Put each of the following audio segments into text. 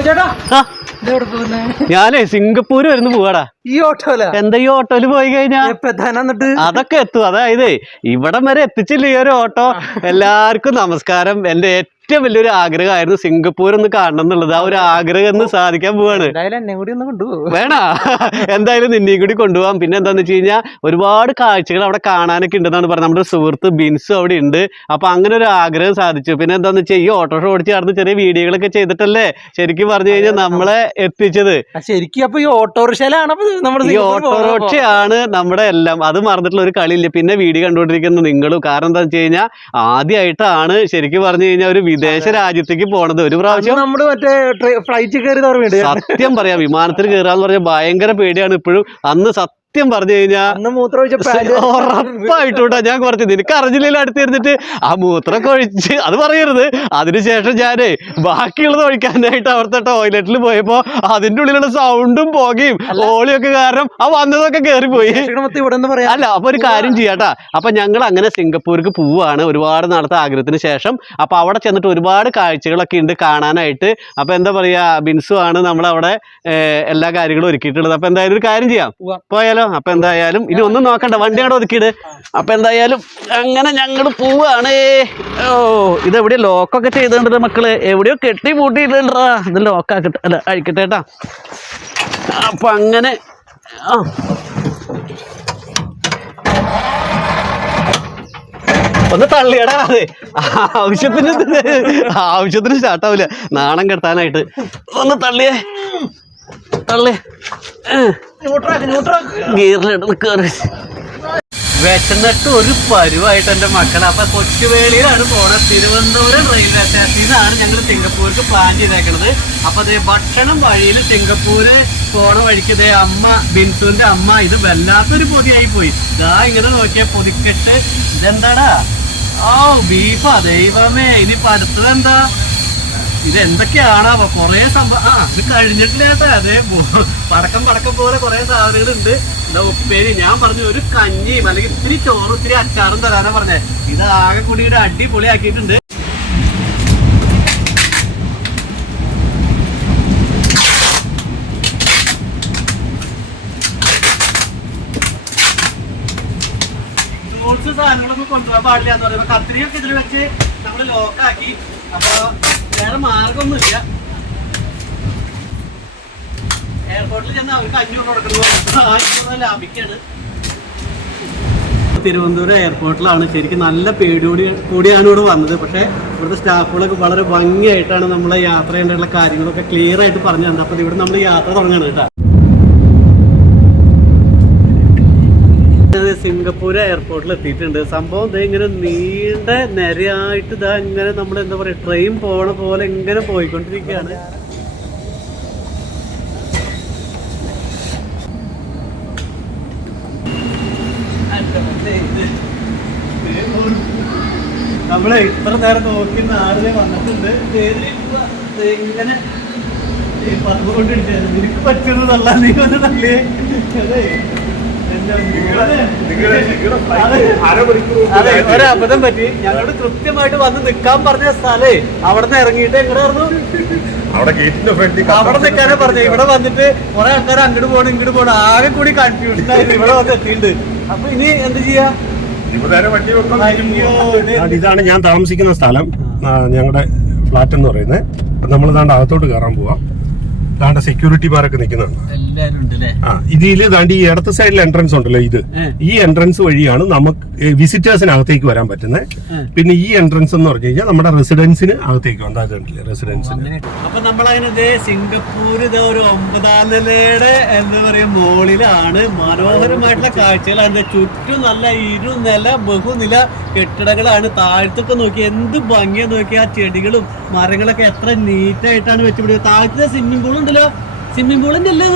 ചേട്ടാ. ഞാനേ സിംഗപ്പൂര് വരുന്ന പോവാടാ. ഈ ഓട്ടോല എന്താ ഈ ഓട്ടോയിൽ പോയി കഴിഞ്ഞാ? പ്രധാന എന്നിട്ട്? അതൊക്കെ എത്തും. അതായത് ഇവിടം വരെ എത്തിച്ചില്ല ഈ ഒരു ഓട്ടോ? എല്ലാവർക്കും നമസ്കാരം. എന്റെ ഏറ്റവും വലിയൊരു ആഗ്രഹമായിരുന്നു സിംഗപ്പൂർ ഒന്ന് കാണണം എന്നുള്ളത്. ആ ഒരു ആഗ്രഹം ഒന്ന് സാധിക്കാൻ പോവാണ്. എന്തായാലും എന്നെ കൂടി ഒന്ന് കൊണ്ടുപോകും വേണ? എന്തായാലും നിന്നെയും കൂടി കൊണ്ടുപോകാം പിന്നെ എന്താന്ന് വെച്ച് കഴിഞ്ഞാൽ ഒരുപാട് കാഴ്ചകൾ അവിടെ കാണാനൊക്കെ ഉണ്ടെന്നാണ് പറഞ്ഞത്. നമ്മുടെ സുഹൃത്ത് ബിൻസ് അവിടെ ഉണ്ട്. അപ്പൊ അങ്ങനെ ഒരു ആഗ്രഹം സാധിച്ചു. പിന്നെ എന്താന്ന് വെച്ചാൽ ഈ ഓട്ടോ ഷോ ഓടിച്ച് നടന്ന് ചെറിയ വീഡിയോകളൊക്കെ ചെയ്തിട്ടല്ലേ? ശരിക്കും പറഞ്ഞു കഴിഞ്ഞാൽ നമ്മളെ എത്തിച്ചത്. ശരിക്കും അപ്പൊ ഈ ഓട്ടോറിക്ഷയിലാണ് നമ്മുടെ ഈ. ഓട്ടോറിക്ഷയാണ് നമ്മുടെ എല്ലാം. അത് മറന്നിട്ടുള്ള ഒരു കളിയില്ല. പിന്നെ വീഡിയോ കണ്ടുകൊണ്ടിരിക്കുന്ന നിങ്ങളും. കാരണം എന്താ വെച്ച് കഴിഞ്ഞാൽ ആദ്യമായിട്ടാണ് ശരിക്കും പറഞ്ഞു കഴിഞ്ഞാൽ ഒരു വിദേശ രാജ്യത്തേക്ക് പോണത്. ഒരു പ്രാവശ്യം മറ്റേ ഫ്ലൈറ്റ് കയറി സത്യം പറയാം. വിമാനത്തിൽ കയറാന്ന് പറഞ്ഞാൽ ഭയങ്കര പേടിയാണ്. ഇപ്പോഴും അന്ന് സത്യം പറഞ്ഞു കഴിഞ്ഞാൽ മൂത്രം ഒഴിച്ച പാന്റ് ഉറപ്പായിട്ടൂട്ടാ ഞാൻ കുറച്ച് നിനക്ക് അറിഞ്ഞില്ലല്ലോ അടുത്ത് ഇരുന്നിട്ട് ആ മൂത്രം ഒഴിച്ച് അത് പറയരുത്. അതിനുശേഷം ഞാനേ ബാക്കിയുള്ളത് ഒഴിക്കാനായിട്ട് അവിടുത്തെ ടോയ്ലറ്റിൽ പോയപ്പോ അതിന്റെ ഉള്ളിലുള്ള സൗണ്ടും പുകയും ഓളിയൊക്കെ കാരണം ആ വന്നതൊക്കെ കയറിപ്പോയി പോയി അല്ല അപ്പൊ ഒരു കാര്യം ചെയ്യാട്ടാ. അപ്പൊ ഞങ്ങൾ അങ്ങനെ സിംഗപ്പൂർക്ക് പോവാണ് ഒരുപാട് നാളത്തെ ആഗ്രഹത്തിന് ശേഷം. അപ്പൊ അവിടെ ചെന്നിട്ട് ഒരുപാട് കാഴ്ചകളൊക്കെ ഉണ്ട് കാണാനായിട്ട്. അപ്പൊ എന്താ പറയാ ബിൻസു ആണ് നമ്മളവിടെ ഏർ, എല്ലാ കാര്യങ്ങളും ഒരുക്കിയിട്ടുള്ളത്. അപ്പൊ എന്തായാലും ഒരു കാര്യം ചെയ്യാം. പോയാലോ? അപ്പൊ എന്തായാലും ഇനി ഒന്നും നോക്കണ്ട വണ്ടി അവിടെ ഒതുക്കിയിട്? അപ്പൊ എന്തായാലും അങ്ങനെ ഞങ്ങൾ പോവാണ്. ഓ ഇത് എവിടെ ലോക്കൊക്കെ ചെയ്തിട്ടുണ്ട് മക്കൾ? എവിടെയോ കെട്ടി പൂട്ടിയിട്ടുണ്ടാ ഇത് ലോക്കാക്കട്ടെ അല്ല അഴിക്കട്ടെ കേട്ടാ അപ്പൊ അങ്ങനെ ആ. ഒന്ന് തള്ളിയടാ അത്. ആവശ്യത്തിന് ആവശ്യത്തിന് സ്റ്റാർട്ടാവില്ല നാണം കെട്ടാനായിട്ട്. ഒന്ന് തള്ളിയേ. കയറി വിശന്നിട്ട് ഒരു പരുവായിട്ട് എന്റെ മക്കൾ അപ്പൊ കൊച്ചുവേളിയിലാണ് പോണത് തിരുവനന്തപുരം റെയിൽവേ സ്റ്റേഷനിൽ നിന്നാണ് ഞങ്ങൾ സിംഗപ്പൂർക്ക് പ്ലാൻ ചെയ്തേക്കുന്നത് അപ്പൊ അതേ ഭക്ഷണം വഴിയിൽ സിംഗപ്പൂര് പോണ വഴിക്ക് ഇതേ അമ്മ ബിൻസുവിന്റെ അമ്മ ഇത് വല്ലാത്തൊരു പൊതിയായി പോയി. ഇതാ ഇങ്ങനെ നോക്കിയ പൊതിക്കെട്ട്. ഇതെന്താടാ? ഓ ബീഫാ. ദൈവമേ ഇനി അടുത്തത് എന്താ ഇത് അപ്പൊ കൊറേ സംഭവം ആ ഇത് കഴിഞ്ഞിട്ടില്ല കേട്ടോ അതെ പടക്കം പടക്കം പോലെ കൊറേ സാധനങ്ങളുണ്ട്. എന്താ ഉപ്പേരി. ഞാൻ പറഞ്ഞു ഒരു കഞ്ഞിയും അല്ലെങ്കിൽ ഇത്തിരി ചോറ് ഇത്തിരി അച്ചാറും തരാനാ പറഞ്ഞേ. ഇത് ആകെ കുടിയുടെ അടിപൊളിയാക്കിയിട്ടുണ്ട്. സാധനങ്ങളൊന്നും കൊണ്ടുപോകാൻ പാടില്ല എന്ന് പറയുമ്പോൾ കത്രിയൊക്കെ ഇതിൽ വെച്ച് നമ്മൾ ലോക്കാക്കി അപ്പൊ വേറെ മാർഗമൊന്നുമില്ല. എയർപോർട്ടിൽ ചെന്ന് അവർക്ക് അഞ്ഞൂറ് അഞ്ഞൂറ് ലാഭിക്കാണ്. തിരുവനന്തപുരം എയർപോർട്ടിലാണ് ശരിക്കും നല്ല പേടിയോടി കൂടിയാണ് ഇവിടെ വന്നത്. പക്ഷേ ഇവിടുത്തെ സ്റ്റാഫുകളൊക്കെ വളരെ ഭംഗിയായിട്ടാണ് നമ്മളെ യാത്ര ചെയ്യേണ്ട കാര്യങ്ങളൊക്കെ ക്ലിയർ ആയിട്ട് പറഞ്ഞു തന്നത്. അപ്പോൾ ഇവിടെ നമ്മൾ യാത്ര തുടങ്ങണം കേട്ടോ. സിംഗപ്പൂർ എയർപോർട്ടിൽ എത്തിയിട്ടുണ്ട്. സംഭവം ദേ ഇങ്ങനെ നീണ്ട നിരയായിട്ട് ഇതാ ഇങ്ങനെ നമ്മൾ എന്താ പറയുക ട്രെയിൻ പോണ പോലെ ഇങ്ങനെ പോയിക്കൊണ്ടിരിക്കുകയാണ്. നമ്മളെ ഇത്ര നേരം നോക്കി നാടിനെ വന്നിട്ടുണ്ട്. ഇങ്ങനെ പറഞ്ഞുകൊണ്ടിരിക്കുന്നത്. നിനക്ക് പറ്റുന്നതല്ല. നീ വന്ന് നല്ലേ അതെ. എന്റെ മോനെ. അതെ ഒരു അബദ്ധം പറ്റി. ഞങ്ങളോട് കൃത്യമായിട്ട് വന്ന് നിക്കാൻ പറഞ്ഞ സ്ഥലേ അവിടെ നിന്ന് ഇറങ്ങിയിട്ട് എങ്ങനെയായിരുന്നു അവിടെ ഗേറ്റിന്റെ ഫ്രണ്ടിൽ അവിടെ നിൽക്കാനേ പറഞ്ഞു. ഇവിടെ വന്നിട്ട് കുറെ ആൾക്കാർ അങ്ങോട്ട് പോകണം ഇങ്ങോട്ട് പോകണം ആകെ കൂടി കൺഫ്യൂഷൻ ആയിരുന്നു. ഇവിടെ വന്ന് എത്തിയിട്ടുണ്ട് അപ്പൊ ഇനി എന്ത് ചെയ്യാ? ഇതാണ് ഞാൻ താമസിക്കുന്ന സ്ഥലം. ഞങ്ങളുടെ ഫ്ലാറ്റ് എന്ന് പറയുന്നത്. നമ്മൾ ഇതാണ്ട് അകത്തോട്ട് കയറാൻ പോവാം. ദാണ്ട് സെക്യൂരിറ്റിമാരൊക്കെ നിൽക്കുന്നുണ്ട് എല്ലാരും ഉണ്ട് അല്ലേ ആ ഇതിൽ താണ്ടി ഈ ഇടത്ത് സൈഡിൽ എൻട്രൻസ് ഉണ്ടല്ലോ ഇത്. ഈ എൻട്രൻസ് വഴിയാണ് നമുക്ക് വിസിറ്റേഴ്സിന് അകത്തേക്ക് വരാൻ പറ്റുന്നത് പിന്നെ ഈ എൻട്രൻസ് എന്ന് പറഞ്ഞു കഴിഞ്ഞാൽ നമ്മുടെ റെസിഡൻസിന് അകത്തേക്ക് റെസിഡൻസിന് അപ്പൊ നമ്മളതിനെ സിംഗപ്പൂർ ഇത് ഒരു ഒമ്പതാം നിലയുടെ എന്താ പറയാ മോളിലാണ്. മനോഹരമായിട്ടുള്ള കാഴ്ചകൾ. അതിന്റെ ചുറ്റും നല്ല ഇരുനില ബഹുനില കെട്ടിടങ്ങളാണ്. താഴത്തൊക്കെ നോക്കി എന്ത് ഭംഗിയാ നോക്കി ആ ചെടികളും മരങ്ങളൊക്കെ എത്ര നീറ്റായിട്ടാണ് വെച്ചുപിടിക്കുന്നത് താഴത്തെ സ്വിമ്മിംഗ് പൂൾ ഉണ്ടല്ലോ? സ്വിമ്മിംഗ് പൂളിന്റെ അല്ലേ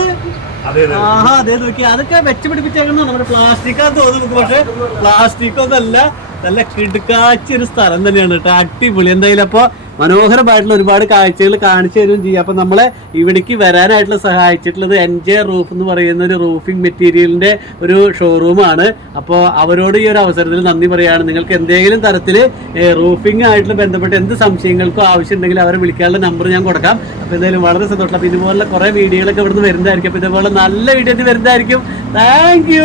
ആഹാ അതെ നോക്കി അതൊക്കെ വെച്ചുപിടിപ്പിച്ചേക്കണം നമ്മുടെ പ്ലാസ്റ്റിക് ആണെന്ന് തോന്നുന്നു പക്ഷെ പ്ലാസ്റ്റിക് ഒന്നല്ല നല്ല കിടുക്കാച്ചൊരു സ്ഥലം തന്നെയാണ് കേട്ടോ. അടിപൊളി. എന്തായാലും അപ്പൊ മനോഹരമായിട്ടുള്ള ഒരുപാട് കാഴ്ചകൾ കാണിച്ചു തരുകയും ചെയ്യും അപ്പം നമ്മളെ ഇവിടേക്ക് വരാനായിട്ടുള്ള സഹായിച്ചിട്ടുള്ളത് എൻ ജെ റൂഫ് എന്ന് പറയുന്ന ഒരു റൂഫിംഗ് മെറ്റീരിയലിന്റെ ഒരു ഷോറൂമാണ് അപ്പോൾ അവരോട് ഈ ഒരു അവസരത്തിൽ നന്ദി പറയുകയാണ് നിങ്ങൾക്ക് എന്തെങ്കിലും തരത്തിൽ റൂഫിംഗ് ആയിട്ട് ബന്ധപ്പെട്ട് എന്ത് സംശയങ്ങൾക്കോ ആവശ്യമുണ്ടെങ്കിൽ അവരെ വിളിക്കാനുള്ള നമ്പർ ഞാൻ കൊടുക്കാം. അപ്പോൾ എന്തായാലും വളരെ സന്തോഷം. അപ്പോൾ ഇതുപോലുള്ള കുറേ വീഡിയോകളൊക്കെ ഇവിടുന്ന് വരുന്നതായിരിക്കും. അപ്പോൾ ഇതുപോലെ നല്ല വീഡിയോ വരുന്നതായിരിക്കും. താങ്ക്